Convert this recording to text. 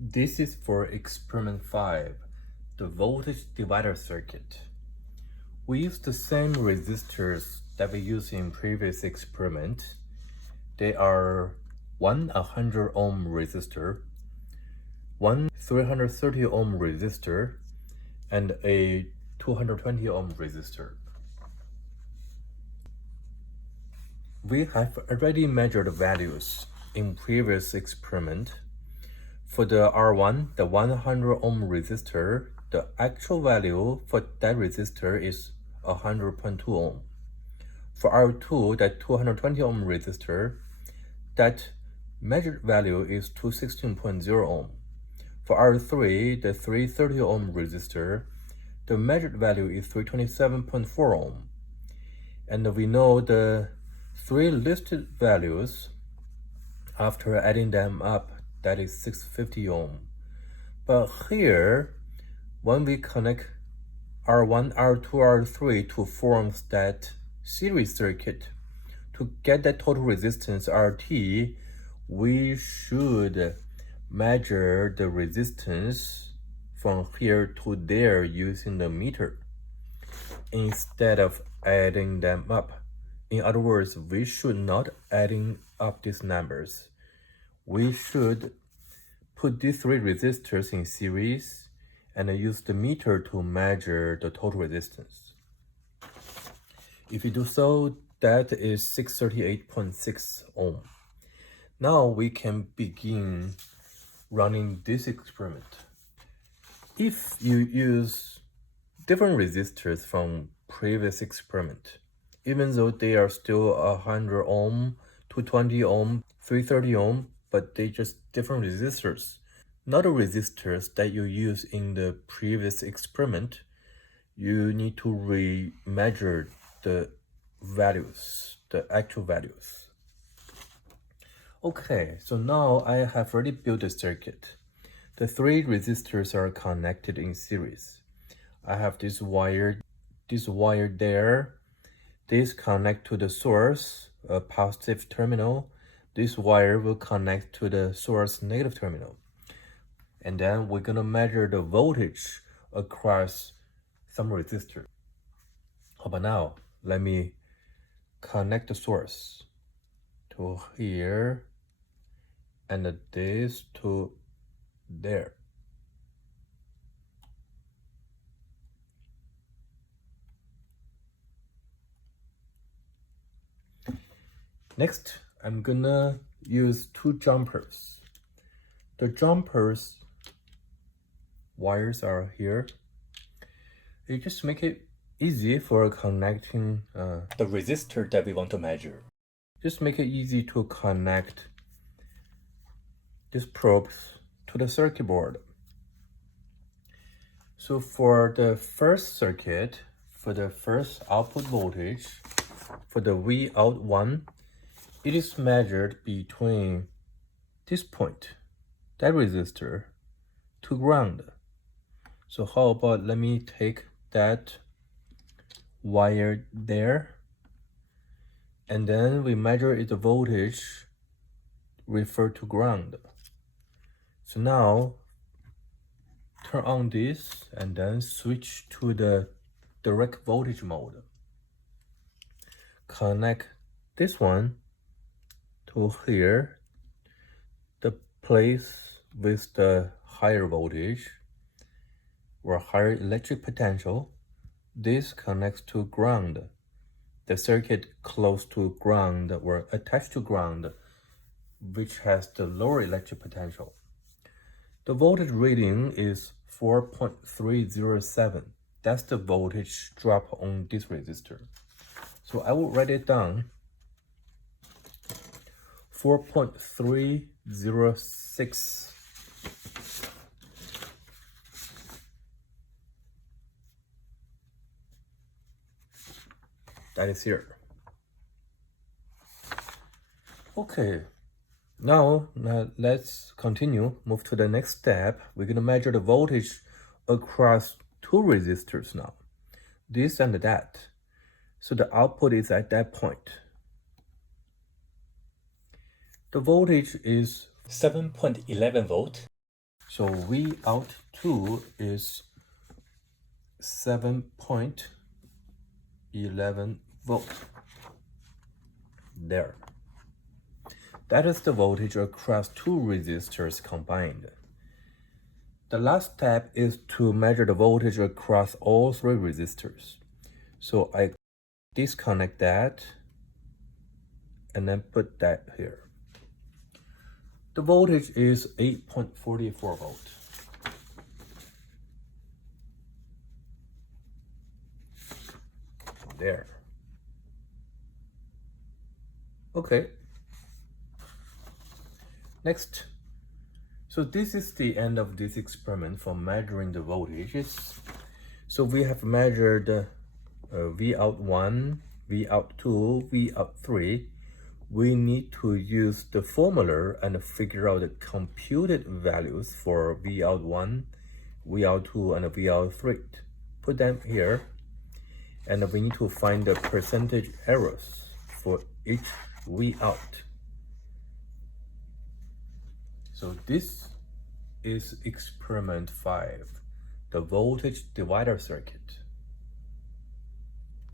This is for experiment 5, the voltage divider circuit. We use the same resistors that we used in previous experiment. They are one 100 ohm resistor, one 330 ohm resistor, and a 220 ohm resistor. We have already measured values in previous experiment. For the R1, the 100 ohm resistor, the actual value for that resistor is 100.2 ohm. For R2, that 220 ohm resistor, that measured value is 216.0 ohm. For R3, the 330 ohm resistor, the measured value is 327.4 ohm. And we know the three listed values after adding them up, that is 650 ohm. But here, when we connect R1, R2, R3 to form that series circuit, to get that total resistance RT, we should measure the resistance from here to there using the meter instead of adding them up. In other words, we should not adding up these numbers. We should put these three resistors in series and use the meter to measure the total resistance. If you do so, that is 638.6 ohm. Now we can begin running this experiment. If you use different resistors from previous experiment, even though they are still 100 ohm, 220 ohm, 330 ohm, but they just different resistors. Not the resistors that you use in the previous experiment. You need to re-measure the values, the actual values. Okay, so now I have already built a circuit. The three resistors are connected in series. I have this wire there. This connect to the source, a positive terminal. This wire will connect to the source negative terminal. And then we're gonna measure the voltage across some resistor. How about now? Let me connect the source to here and this to there. Next, I'm gonna use two jumpers. The jumpers wires are here. You just make it easy for connecting the resistor that we want to measure. Just make it easy to connect these probes to the circuit board. So for the first circuit, for the first output voltage, for the V out 1, it is measured between this point, that resistor, to ground. So how about let me take that wire there, and then we measure its voltage referred to ground. So now turn on this and then switch to the direct voltage mode. Connect this one to here, the place with the higher voltage or higher electric potential. This connects to ground, the circuit close to ground or attached to ground, which has the lower electric potential. The voltage reading is 4.307. That's the voltage drop on this resistor. So I will write it down. 4.306. That is here. Okay, now let's continue, move to the next step. We're gonna measure the voltage across two resistors now, this and that. So the output is at that point. The voltage is 7.11 volt. So V out 2 is 7.11 volt. There. That is the voltage across two resistors combined. The last step is to measure the voltage across all three resistors. So I disconnect that and then put that here. The voltage is 8.44 volt. There. Okay. Next. So this is the end of this experiment for measuring the voltages. So we have measured V out 1, V out 2, V out 3. We need to use the formula and figure out the computed values for V out 1, V out 2, and V out 3. Put them here. And we need to find the percentage errors for each V out. So this is experiment 5, the voltage divider circuit.